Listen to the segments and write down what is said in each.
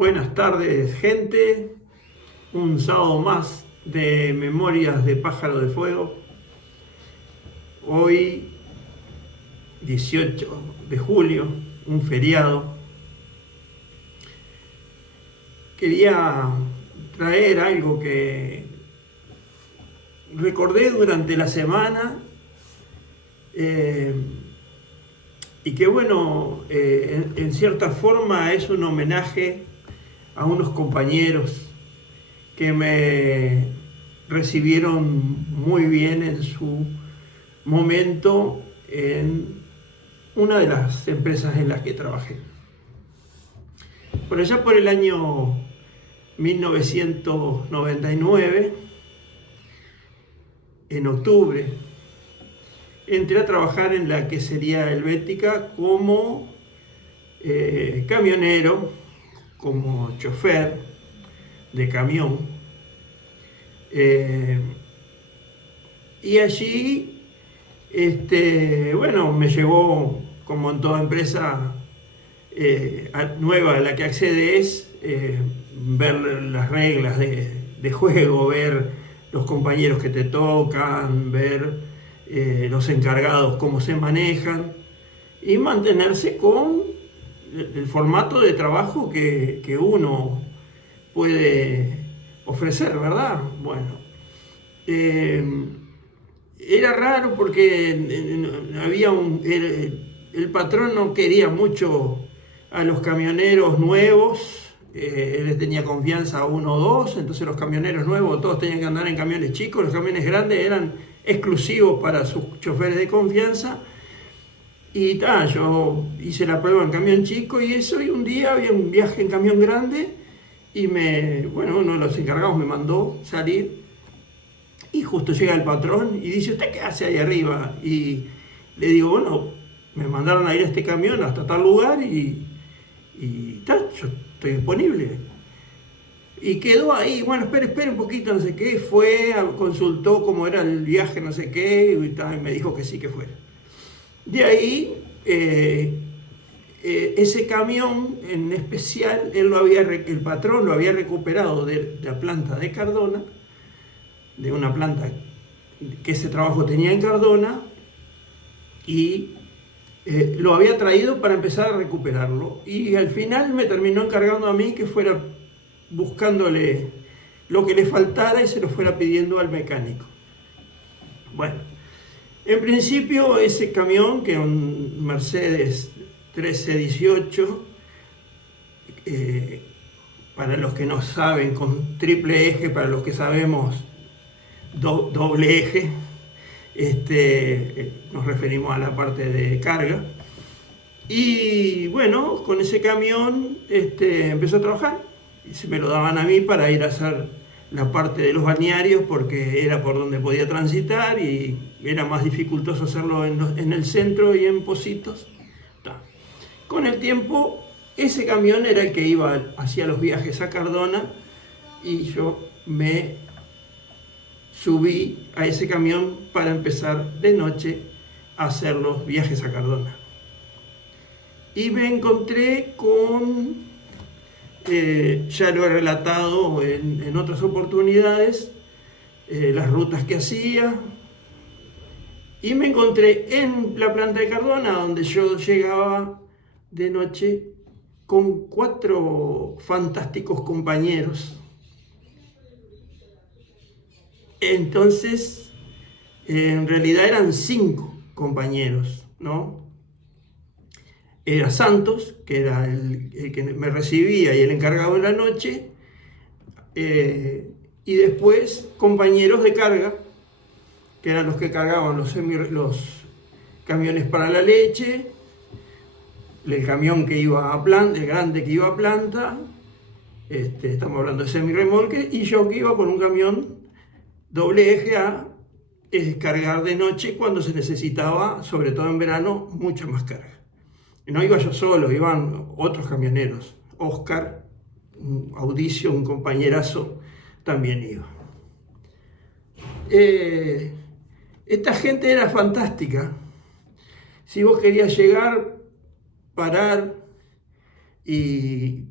Buenas tardes, gente. Un sábado más de Memorias de Pájaro de Fuego. Hoy, 18 de julio, un feriado. Quería traer algo que recordé durante la semana y que, bueno, en cierta forma es un homenaje a unos compañeros que me recibieron muy bien en su momento en una de las empresas en las que trabajé. Por allá por el año 1999, en octubre, entré a trabajar en la que sería Helvética como camionero, como chofer de camión. Y allí, bueno, me llevó, como en toda empresa nueva a la que accedes, ver las reglas de juego, ver los compañeros que te tocan, ver los encargados cómo se manejan y mantenerse con el formato de trabajo que uno puede ofrecer, ¿verdad? Bueno, era raro porque había el patrón no quería mucho a los camioneros nuevos. Él les tenía confianza a uno o dos, entonces los camioneros nuevos todos tenían que andar en camiones chicos, los camiones grandes eran exclusivos para sus choferes de confianza. Y yo hice la prueba en camión chico y eso, y un día había un viaje en camión grande y bueno, uno de los encargados me mandó salir y justo llega el patrón y dice: ¿usted qué hace ahí arriba? Y le digo: bueno, me mandaron a ir a este camión hasta tal lugar y yo estoy disponible. Y quedó ahí, bueno, espere un poquito, no sé qué, consultó cómo era el viaje, no sé qué, y me dijo que sí, que fuera. De ahí, ese camión en especial, el patrón lo había recuperado de la planta de Cardona, de una planta que ese trabajo tenía en Cardona, y lo había traído para empezar a recuperarlo. Y al final me terminó encargando a mí que fuera buscándole lo que le faltara y se lo fuera pidiendo al mecánico. Bueno, en principio ese camión, que es un Mercedes 1318, para los que no saben, con triple eje, para los que sabemos, doble eje, nos referimos a la parte de carga. Y bueno, con ese camión empezó a trabajar y se me lo daban a mí para ir a hacer la parte de los balnearios, porque era por donde podía transitar y era más dificultoso hacerlo en el centro y en Pocitos. Con el tiempo, ese camión era el que iba hacia los viajes a Cardona y yo me subí a ese camión para empezar de noche a hacer los viajes a Cardona. Y me encontré con, ya lo he relatado en otras oportunidades, las rutas que hacía, y me encontré en la planta de Cardona, donde yo llegaba de noche con 4 fantásticos compañeros. Entonces, en realidad eran 5 compañeros, ¿no? Era Santos, que era el que me recibía y el encargado de la noche, y después compañeros de carga, que eran los que cargaban los camiones para la leche, el camión que iba a planta, el grande que iba a planta, estamos hablando de semirremolque, y yo que iba con un camión doble eje a cargar de noche cuando se necesitaba, sobre todo en verano, mucha más carga. No iba yo solo, iban otros camioneros. Oscar, un Audicio, un compañerazo, también iba. Esta gente era fantástica. Si vos querías llegar, parar y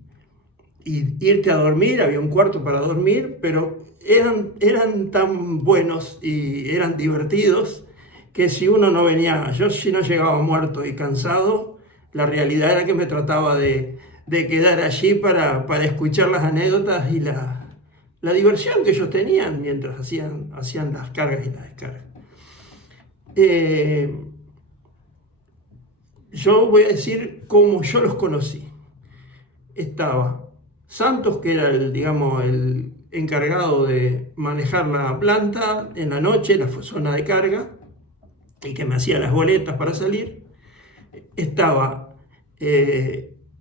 y irte a dormir, había un cuarto para dormir, pero eran tan buenos y eran divertidos que si uno no venía, yo si no llegaba muerto y cansado, la realidad era que me trataba de quedar allí para escuchar las anécdotas y la diversión que ellos tenían mientras hacían las cargas y las descargas. Yo voy a decir cómo yo los conocí. Estaba Santos, que era el encargado de manejar la planta en la noche, la zona de carga, y que me hacía las boletas para salir. Estaba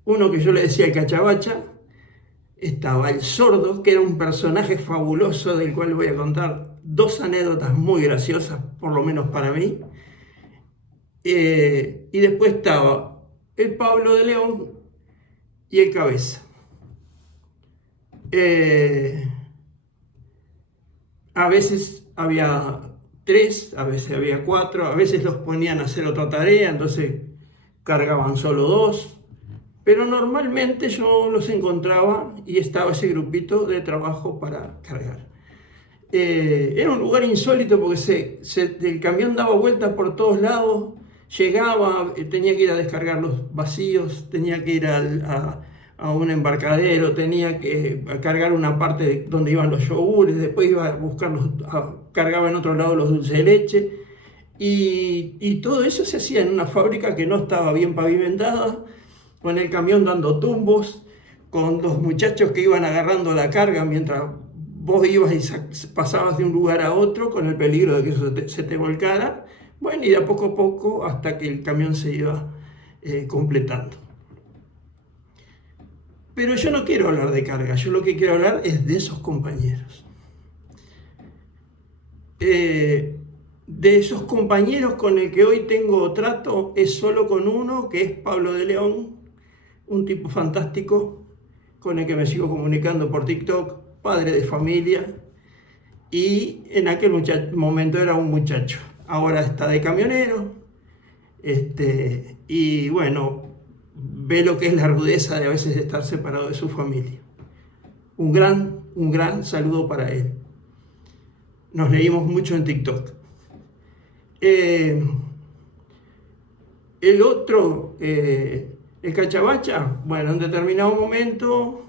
uno que yo le decía el cachabacha. Estaba el sordo, que era un personaje fabuloso del cual voy a contar 2 anécdotas muy graciosas, por lo menos para mí. Y después estaba el Pablo de León y el Cabeza. A veces había 3, a veces había 4, a veces los ponían a hacer otra tarea, entonces cargaban solo 2. Pero normalmente yo los encontraba y estaba ese grupito de trabajo para cargar. Era un lugar insólito porque el camión daba vueltas por todos lados, llegaba, tenía que ir a descargar los vacíos, tenía que ir a un embarcadero, tenía que cargar una parte donde iban los yogures, después iba a buscarlos, cargaba en otro lado los dulces de leche, y todo eso se hacía en una fábrica que no estaba bien pavimentada, con el camión dando tumbos, con los muchachos que iban agarrando la carga mientras vos ibas y pasabas de un lugar a otro con el peligro de que eso se te volcara. Bueno, y de a poco hasta que el camión se iba completando. Pero yo no quiero hablar de carga, yo lo que quiero hablar es de esos compañeros. De esos compañeros con el que hoy tengo trato es solo con uno, que es Pablo de León, un tipo fantástico con el que me sigo comunicando por TikTok, padre de familia, y en aquel momento era un muchacho. Ahora está de camionero, y bueno, ve lo que es la rudeza de a veces estar separado de su familia. Un gran saludo para él. Nos leímos mucho en TikTok. El otro, el cachabacha, bueno, en determinado momento,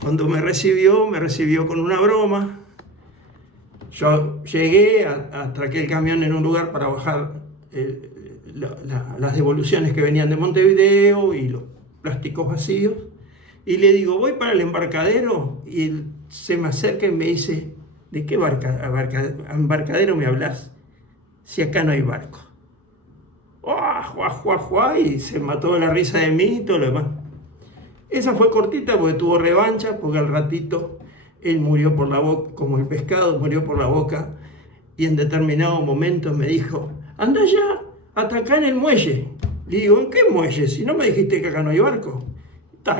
cuando me recibió con una broma. Yo llegué, atraqué el camión en un lugar para bajar las devoluciones que venían de Montevideo y los plásticos vacíos, y le digo, voy para el embarcadero, y él se me acerca y me dice, ¿de qué embarcadero me hablas? Si acá no hay barco. Y se mató de la risa de mí y todo lo demás. Esa fue cortita porque tuvo revancha, porque al ratito él murió por la boca, como el pescado murió por la boca, y en determinado momento me dijo, anda ya, hasta acá en el muelle. Le digo, ¿en qué muelle? Si no me dijiste que acá no hay barco.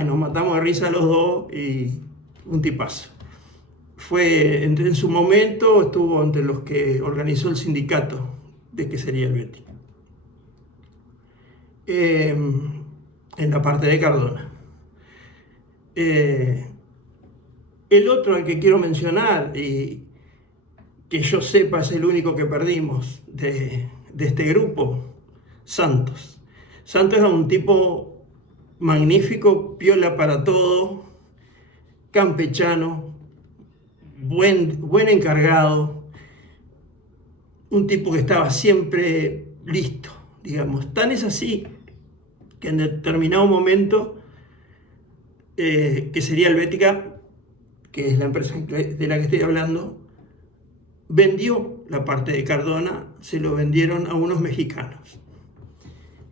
Y nos matamos de risa los dos, y un tipazo. En su momento estuvo entre los que organizó el sindicato de que sería el Betis. En la parte de Cardona. El otro al que quiero mencionar, y que yo sepa es el único que perdimos de este grupo, Santos. Santos era un tipo magnífico, piola para todo, campechano, buen encargado, un tipo que estaba siempre listo, digamos. Tan es así que en determinado momento, que sería Helvética, que es la empresa de la que estoy hablando, vendió la parte de Cardona, se lo vendieron a unos mexicanos.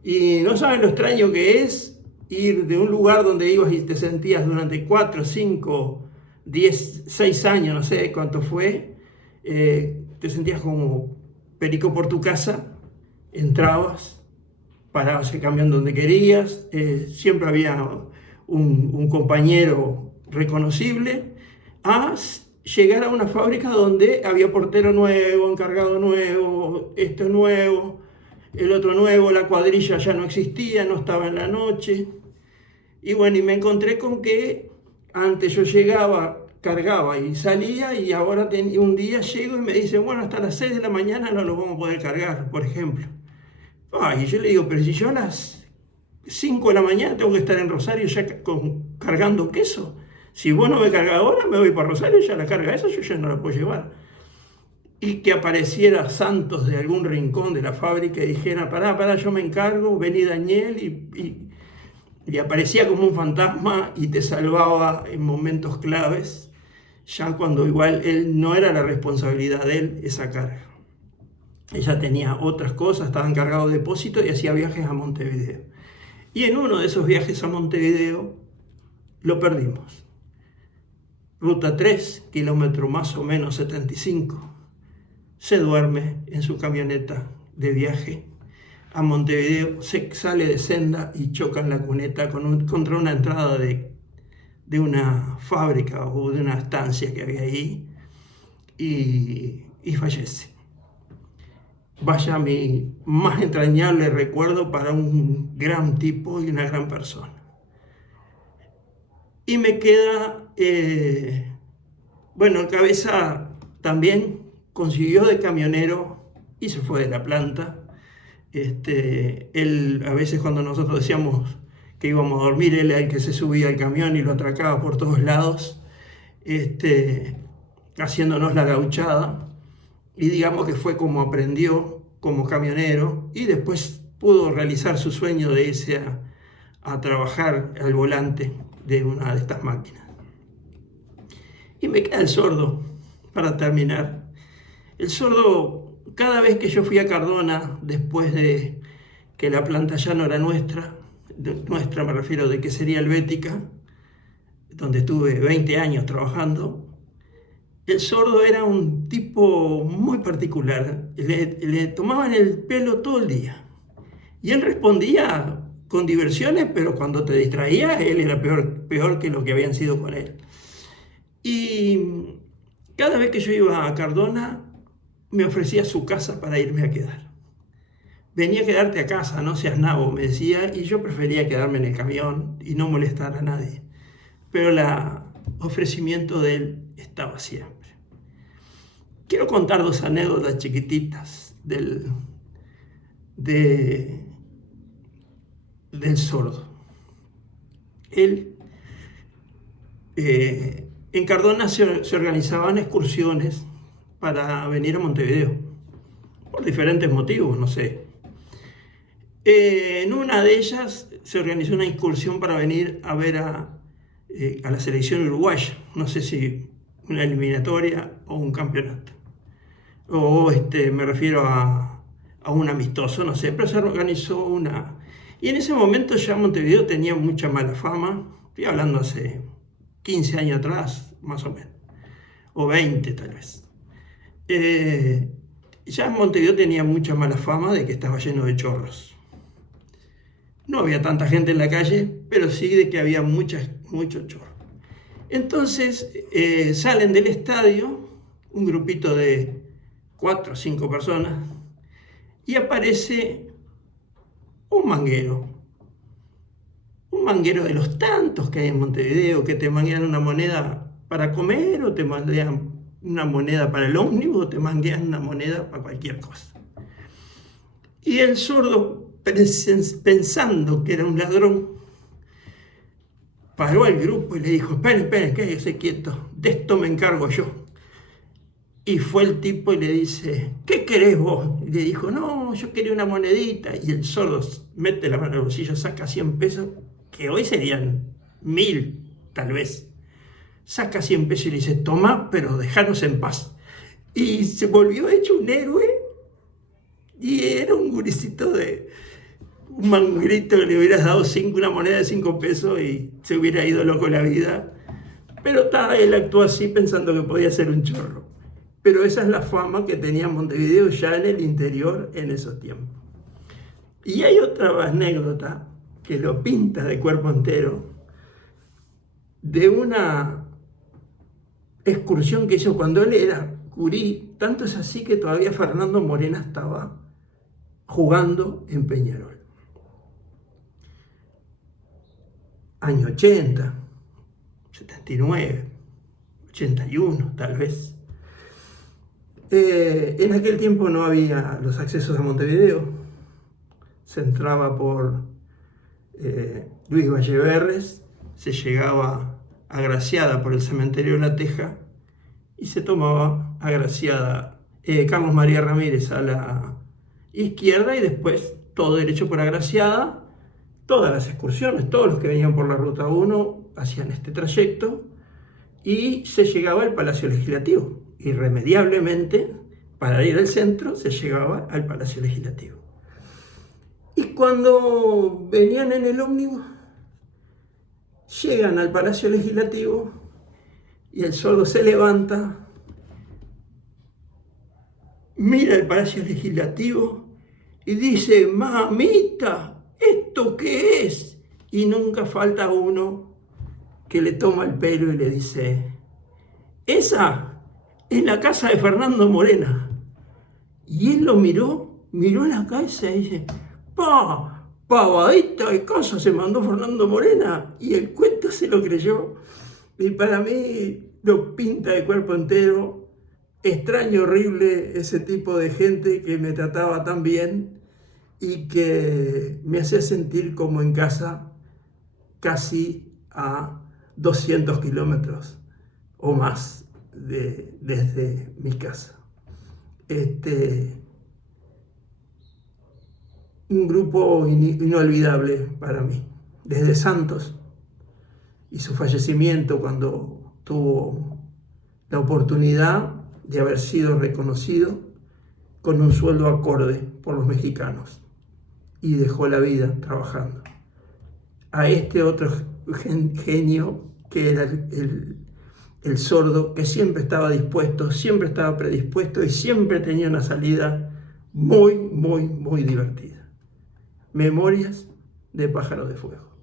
Y no saben lo extraño que es ir de un lugar donde ibas y te sentías durante 4, 5, 10, 6 años, no sé cuánto fue, te sentías como perico por tu casa, entrabas, parabas el camión donde querías, siempre había un compañero reconocible, a llegar a una fábrica donde había portero nuevo, encargado nuevo, esto nuevo, el otro nuevo, la cuadrilla ya no existía, no estaba en la noche. Y bueno, y me encontré con que Antes yo llegaba, cargaba y salía, y ahora un día llego y me dicen, bueno, hasta las 6 de la mañana no lo vamos a poder cargar, por ejemplo. Y yo le digo, pero si yo a las 5 de la mañana tengo que estar en Rosario ya cargando queso. Si vos no me cargas ahora, me voy para Rosario, ya la carga esa yo ya no la puedo llevar. Y que apareciera Santos de algún rincón de la fábrica y dijera, pará, yo me encargo, vení Daniel, y aparecía como un fantasma y te salvaba en momentos claves, ya cuando igual él no era la responsabilidad de él esa carga. Ella tenía otras cosas, estaba encargado de depósito y hacía viajes a Montevideo. Y en uno de esos viajes a Montevideo lo perdimos. Ruta 3, kilómetro más o menos 75. Se duerme en su camioneta de viaje a Montevideo, se sale de senda y choca en la cuneta contra una entrada de una fábrica o de una estancia que había ahí, y fallece. Vaya mi más entrañable recuerdo para un gran tipo y una gran persona. Y me queda, bueno, Cabeza también consiguió de camionero y se fue de la planta. Él, a veces cuando nosotros decíamos que íbamos a dormir, él era el que se subía al camión y lo atracaba por todos lados, haciéndonos la gauchada. Y digamos que fue como aprendió como camionero, y después pudo realizar su sueño de irse a trabajar al volante de una de estas máquinas. Y me queda el sordo, para terminar. El sordo, cada vez que yo fui a Cardona, después de que la planta ya no era nuestra me refiero de que sería Helvética, donde estuve 20 años trabajando, el sordo era un tipo muy particular. Le tomaban el pelo todo el día. Y él respondía con diversiones, pero cuando te distraía, él era peor que lo que habían sido con él. Y cada vez que yo iba a Cardona, me ofrecía su casa para irme a quedar. Venía a quedarte a casa, no seas nabo, me decía, y yo prefería quedarme en el camión y no molestar a nadie. Pero el ofrecimiento de él estaba siempre. Quiero contar 2 anécdotas chiquititas del sordo. Él, en Cardona se organizaban excursiones para venir a Montevideo, por diferentes motivos, no sé. En una de ellas se organizó una excursión para venir a ver a la selección uruguaya, no sé si una eliminatoria o un campeonato, o me refiero a un amistoso, no sé, pero se organizó una. Y en ese momento ya Montevideo tenía mucha mala fama, estoy hablando hace 15 años atrás, más o menos, o 20 tal vez. Ya Montevideo tenía mucha mala fama de que estaba lleno de chorros. No había tanta gente en la calle, pero sí de que había mucho chorro. Entonces salen del estadio un grupito de 4 o 5 personas y aparece un manguero de los tantos que hay en Montevideo, que te manguean una moneda para comer, o te manguean una moneda para el ómnibus, o te manguean una moneda para cualquier cosa. Y el sordo, pensando que era un ladrón, paró al grupo y le dijo, esperen, quédese quieto, de esto me encargo yo. Y fue el tipo y le dice, ¿qué querés vos? Y le dijo, no, yo quería una monedita. Y el sordo mete la mano en el bolsillo, saca 100 pesos, que hoy serían 1000, tal vez. Saca 100 pesos y le dice, tomá, pero déjanos en paz. Y se volvió hecho un héroe, y era un gurisito un manguerito que le hubieras dado una moneda de 5 pesos y se hubiera ido loco la vida. Pero él actuó así pensando que podía ser un chorro. Pero esa es la fama que tenía Montevideo ya en el interior en esos tiempos. Y hay otra anécdota que lo pinta de cuerpo entero, de una excursión que hizo cuando él era gurí. Tanto es así que todavía Fernando Morena estaba jugando en Peñarol. Año 80. 79, 81 tal vez. En aquel tiempo no había los accesos a Montevideo, se entraba por Luis Valleverres, se llegaba agraciada por el cementerio de La Teja y se tomaba agraciada Carlos María Ramírez a la izquierda y después todo derecho por agraciada. Todas las excursiones, todos los que venían por la Ruta 1 hacían este trayecto y se llegaba al Palacio Legislativo. Irremediablemente, para ir al centro, se llegaba al Palacio Legislativo. Y cuando venían en el ómnibus, llegan al Palacio Legislativo y el sordo se levanta, mira el Palacio Legislativo y dice: mamita, ¿esto qué es? Y nunca falta uno que le toma el pelo y le dice: esa es la casa de Fernando Morena. Y él lo miró la casa y dice: pavadita de casa se mandó Fernando Morena. Y el cuento se lo creyó. Y para mí lo pinta de cuerpo entero. Extraño, horrible ese tipo de gente que me trataba tan bien y que me hacía sentir como en casa, casi a 200 kilómetros o más desde mi casa. Un grupo inolvidable para mí, desde Santos y su fallecimiento, cuando tuvo la oportunidad de haber sido reconocido con un sueldo acorde por los mexicanos y dejó la vida trabajando. A este otro genio que era el sordo, que siempre estaba dispuesto, siempre estaba predispuesto y siempre tenía una salida muy, muy, muy divertida. Memorias de Pájaro de Fuego.